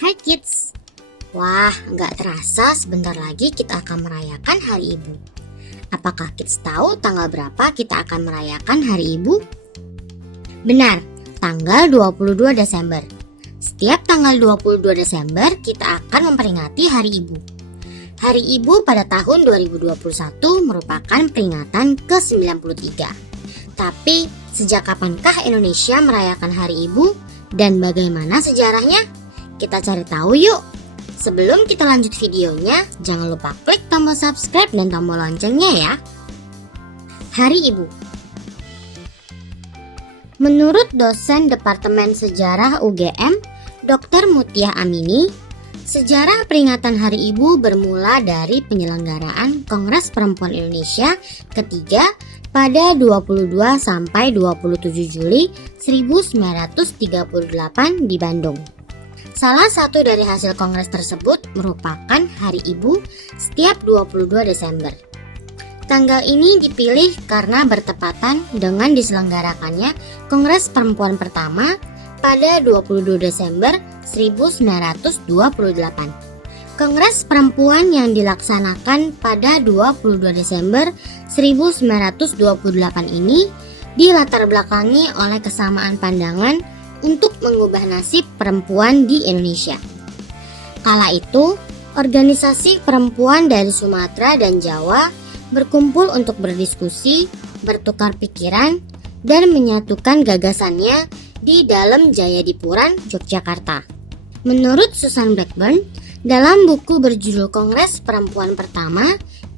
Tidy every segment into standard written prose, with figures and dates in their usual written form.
Hai kids. Wah, nggak terasa sebentar lagi kita akan merayakan Hari Ibu. Apakah kids tahu tanggal berapa kita akan merayakan Hari Ibu? Benar, tanggal 22 Desember. Setiap tanggal 22 Desember kita akan memperingati Hari Ibu. Hari Ibu pada tahun 2021 merupakan peringatan ke-93. Tapi, sejak kapankah Indonesia merayakan Hari Ibu dan bagaimana sejarahnya? Kita cari tahu yuk. Sebelum kita lanjut videonya, jangan lupa klik tombol subscribe dan tombol loncengnya ya. Hari Ibu. Menurut dosen Departemen Sejarah UGM, Dr. Mutia Amini, sejarah peringatan Hari Ibu bermula dari penyelenggaraan Kongres Perempuan Indonesia ketiga pada 22 sampai 27 Juli 1938 di Bandung. Salah satu dari hasil kongres tersebut merupakan Hari Ibu setiap 22 Desember. Tanggal ini dipilih karena bertepatan dengan diselenggarakannya Kongres Perempuan pertama pada 22 Desember 1928. Kongres Perempuan yang dilaksanakan pada 22 Desember 1928 ini dilatar belakangi oleh kesamaan pandangan untuk mengubah nasib perempuan di Indonesia. Kala itu, organisasi perempuan dari Sumatera dan Jawa berkumpul untuk berdiskusi, bertukar pikiran, dan menyatukan gagasannya di dalam Jayadipuran, Yogyakarta. Menurut Susan Blackburn, dalam buku berjudul Kongres Perempuan Pertama,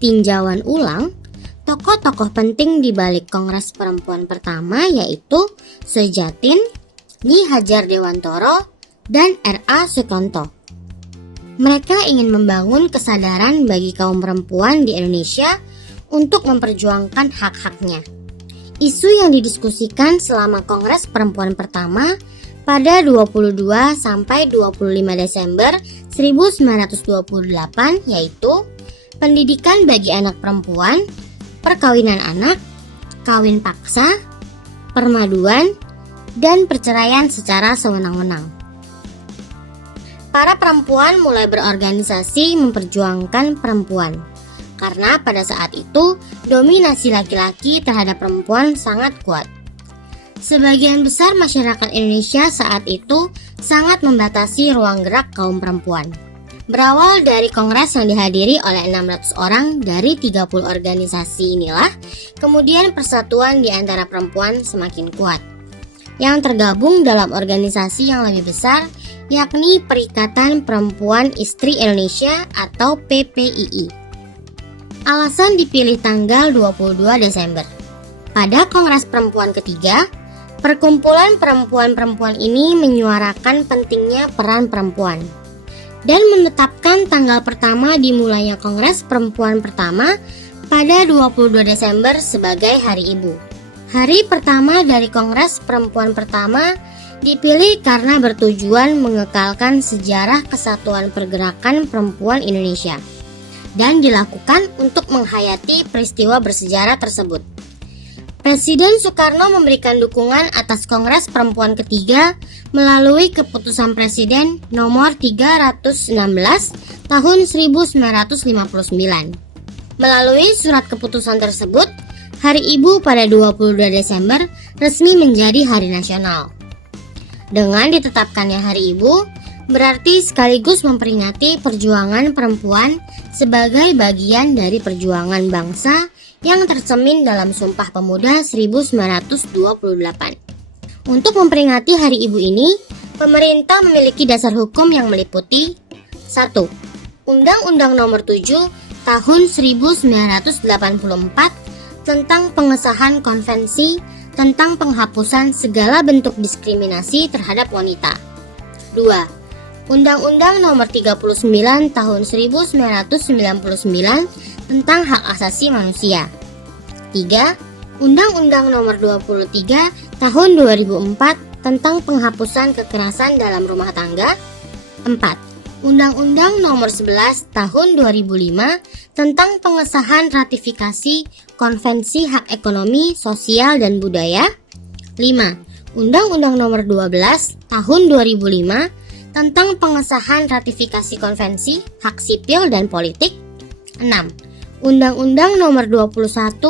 Tinjauan Ulang, tokoh-tokoh penting di balik Kongres Perempuan Pertama yaitu Sejatin, Nyi Hajar Dewantoro, dan R.A. Sukonto. Mereka ingin membangun kesadaran bagi kaum perempuan di Indonesia untuk memperjuangkan hak-haknya. Isu yang didiskusikan selama Kongres Perempuan Pertama pada 22 sampai 25 Desember 1928 yaitu pendidikan bagi anak perempuan, perkawinan anak, kawin paksa, permaduan, dan perceraian secara sewenang-wenang. Para perempuan mulai berorganisasi memperjuangkan perempuan, karena pada saat itu dominasi laki-laki terhadap perempuan sangat kuat. Sebagian besar masyarakat Indonesia saat itu sangat membatasi ruang gerak kaum perempuan. Berawal dari kongres yang dihadiri oleh 600 orang dari 30 organisasi inilah, kemudian persatuan di antara perempuan semakin kuat, yang tergabung dalam organisasi yang lebih besar, yakni Perikatan Perempuan Istri Indonesia atau PPII. Alasan dipilih tanggal 22 Desember. Pada Kongres Perempuan ketiga, perkumpulan perempuan-perempuan ini menyuarakan pentingnya peran perempuan dan menetapkan tanggal pertama dimulainya Kongres Perempuan pertama pada 22 Desember sebagai Hari Ibu. Hari pertama dari Kongres Perempuan pertama dipilih karena bertujuan mengekalkan sejarah kesatuan pergerakan perempuan Indonesia dan dilakukan untuk menghayati peristiwa bersejarah tersebut. Presiden Soekarno memberikan dukungan atas Kongres Perempuan ketiga melalui keputusan Presiden nomor 316 tahun 1959. Melalui surat keputusan tersebut, Hari Ibu pada 22 Desember resmi menjadi hari nasional. Dengan ditetapkannya Hari Ibu, berarti sekaligus memperingati perjuangan perempuan sebagai bagian dari perjuangan bangsa yang tercermin dalam Sumpah Pemuda 1928. Untuk memperingati Hari Ibu ini, pemerintah memiliki dasar hukum yang meliputi 1. Undang-Undang Nomor 7 Tahun 1984 tentang pengesahan konvensi tentang penghapusan segala bentuk diskriminasi terhadap wanita. 2. Undang-Undang Nomor 39 Tahun 1999 tentang hak asasi manusia. 3. Undang-Undang Nomor 23 Tahun 2004 tentang penghapusan kekerasan dalam rumah tangga. 4. Undang-Undang Nomor 11 Tahun 2005 tentang pengesahan ratifikasi Konvensi Hak Ekonomi, Sosial, dan Budaya. 5. Undang-Undang Nomor 12 Tahun 2005 tentang pengesahan ratifikasi konvensi hak sipil dan politik. 6. Undang-Undang Nomor 21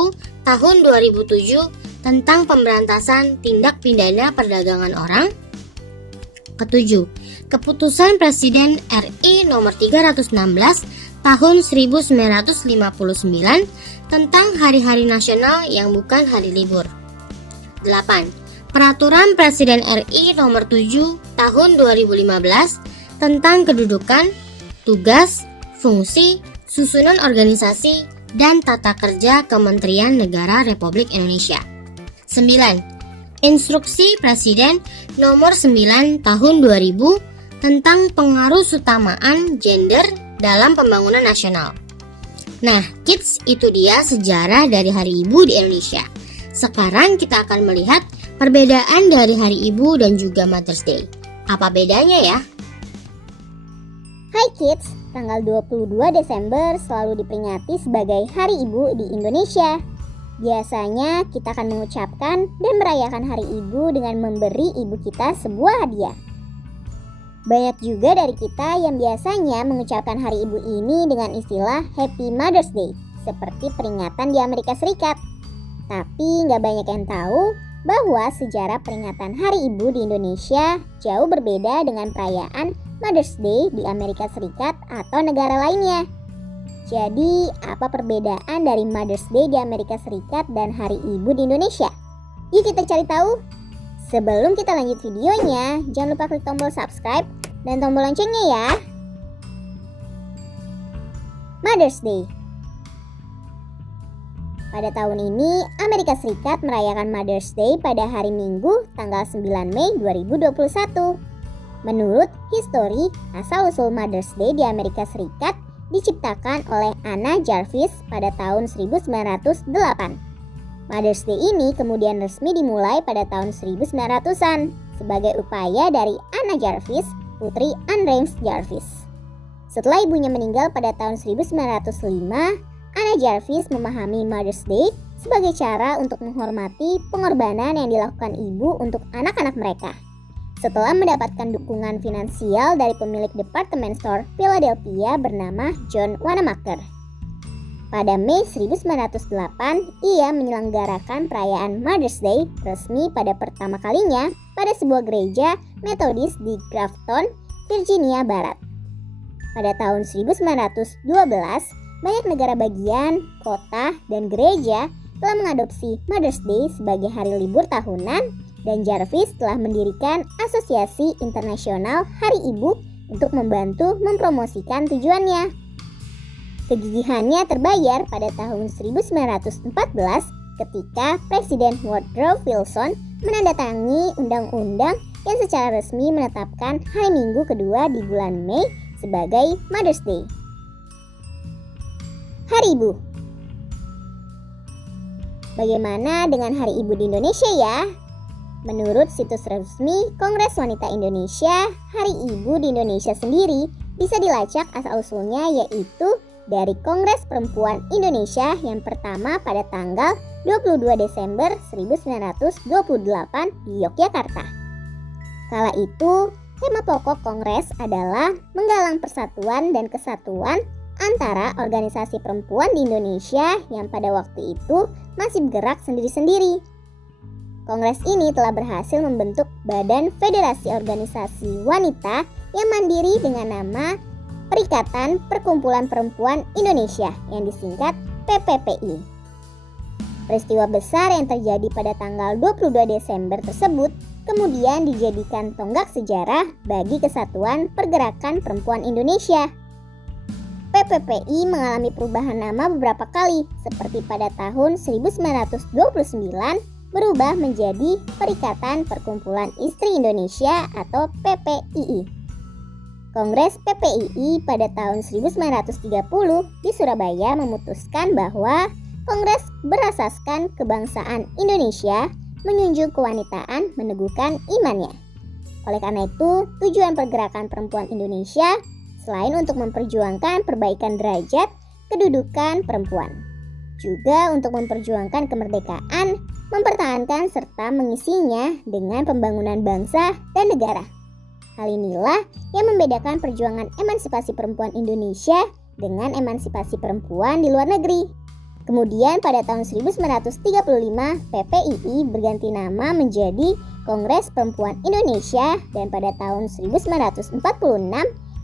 Tahun 2007 tentang pemberantasan tindak pidana perdagangan orang. Ketujuh, Keputusan Presiden RI Nomor 316 Tahun 1959 tentang hari-hari nasional yang bukan hari libur. 8. Peraturan Presiden RI Nomor 7 Tahun 2015 tentang kedudukan, tugas, fungsi, susunan organisasi, dan tata kerja Kementerian Negara Republik Indonesia. 9. Instruksi Presiden Nomor 9 Tahun 2000 tentang pengarusutamaan gender dalam pembangunan nasional. Nah, kids, itu dia sejarah dari Hari Ibu di Indonesia. Sekarang kita akan melihat perbedaan dari Hari Ibu dan juga Mother's Day. Apa bedanya ya? Hai kids, tanggal 22 Desember selalu diperingati sebagai Hari Ibu di Indonesia. Biasanya kita akan mengucapkan dan merayakan Hari Ibu dengan memberi ibu kita sebuah hadiah. Banyak juga dari kita yang biasanya mengucapkan Hari Ibu ini dengan istilah Happy Mother's Day, seperti peringatan di Amerika Serikat. Tapi nggak banyak yang tahu bahwa sejarah peringatan Hari Ibu di Indonesia jauh berbeda dengan perayaan Mother's Day di Amerika Serikat atau negara lainnya. Jadi, apa perbedaan dari Mother's Day di Amerika Serikat dan Hari Ibu di Indonesia? Yuk kita cari tahu. Sebelum kita lanjut videonya, jangan lupa klik tombol subscribe dan tombol loncengnya ya. Mother's Day. Pada tahun ini, Amerika Serikat merayakan Mother's Day pada hari Minggu tanggal 9 Mei 2021. Menurut histori, asal-usul Mother's Day di Amerika Serikat diciptakan oleh Anna Jarvis pada tahun 1908. Mother's Day ini kemudian resmi dimulai pada tahun 1900-an sebagai upaya dari Anna Jarvis, putri Anne Rimes Jarvis. Setelah ibunya meninggal pada tahun 1905, Anna Jarvis memahami Mother's Day sebagai cara untuk menghormati pengorbanan yang dilakukan ibu untuk anak-anak mereka. Setelah mendapatkan dukungan finansial dari pemilik departemen store Philadelphia bernama John Wanamaker. Pada Mei 1908, ia menyelenggarakan perayaan Mother's Day resmi pada pertama kalinya pada sebuah gereja Metodis di Grafton, Virginia Barat. Pada tahun 1912, banyak negara bagian, kota, dan gereja telah mengadopsi Mother's Day sebagai hari libur tahunan, dan Jarvis telah mendirikan Asosiasi Internasional Hari Ibu untuk membantu mempromosikan tujuannya. Kegigihannya terbayar pada tahun 1914 ketika Presiden Woodrow Wilson menandatangani undang-undang yang secara resmi menetapkan hari Minggu kedua di bulan Mei sebagai Mother's Day. Hari Ibu. Bagaimana dengan Hari Ibu di Indonesia ya? Menurut situs resmi Kongres Wanita Indonesia, Hari Ibu di Indonesia sendiri bisa dilacak asal-usulnya yaitu dari Kongres Perempuan Indonesia yang pertama pada tanggal 22 Desember 1928 di Yogyakarta. Kala itu, tema pokok Kongres adalah menggalang persatuan dan kesatuan antara organisasi perempuan di Indonesia yang pada waktu itu masih bergerak sendiri-sendiri. Kongres ini telah berhasil membentuk Badan Federasi Organisasi Wanita yang mandiri dengan nama Perikatan Perkumpulan Perempuan Indonesia yang disingkat PPPI. Peristiwa besar yang terjadi pada tanggal 22 Desember tersebut kemudian dijadikan tonggak sejarah bagi kesatuan pergerakan perempuan Indonesia. PPPI mengalami perubahan nama beberapa kali, seperti pada tahun 1929 berubah menjadi Perikatan Perkumpulan Istri Indonesia atau PPII. Kongres PPII pada tahun 1930 di Surabaya memutuskan bahwa Kongres berasaskan kebangsaan Indonesia menjunjung kewanitaan meneguhkan imannya. Oleh karena itu, tujuan pergerakan perempuan Indonesia selain untuk memperjuangkan perbaikan derajat kedudukan perempuan, juga untuk memperjuangkan kemerdekaan, mempertahankan serta mengisinya dengan pembangunan bangsa dan negara. Hal inilah yang membedakan perjuangan emansipasi perempuan Indonesia dengan emansipasi perempuan di luar negeri. Kemudian pada tahun 1935, PPII berganti nama menjadi Kongres Perempuan Indonesia dan pada tahun 1946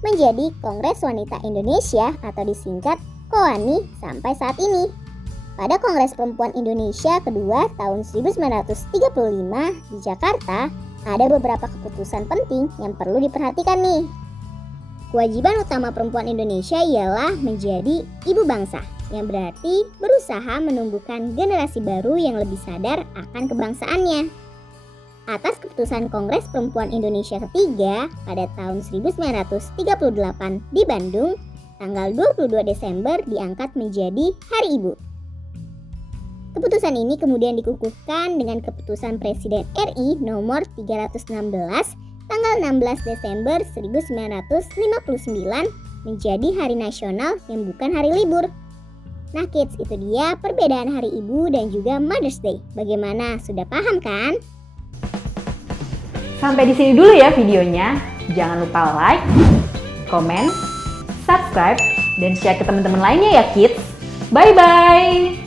menjadi Kongres Wanita Indonesia atau disingkat KOWANI sampai saat ini. Pada Kongres Perempuan Indonesia kedua tahun 1935 di Jakarta, ada beberapa keputusan penting yang perlu diperhatikan nih. Kewajiban utama perempuan Indonesia ialah menjadi ibu bangsa, yang berarti berusaha menumbuhkan generasi baru yang lebih sadar akan kebangsaannya. Atas keputusan Kongres Perempuan Indonesia ketiga pada tahun 1938 di Bandung, tanggal 22 Desember diangkat menjadi Hari Ibu. Keputusan ini kemudian dikukuhkan dengan keputusan Presiden RI nomor 316 tanggal 16 Desember 1959 menjadi Hari Nasional yang bukan hari libur. Nah kids, itu dia perbedaan Hari Ibu dan juga Mother's Day. Bagaimana? Sudah paham kan? Sampai di sini dulu ya videonya. Jangan lupa like, comment, subscribe, dan share ke teman-teman lainnya ya kids. Bye-bye!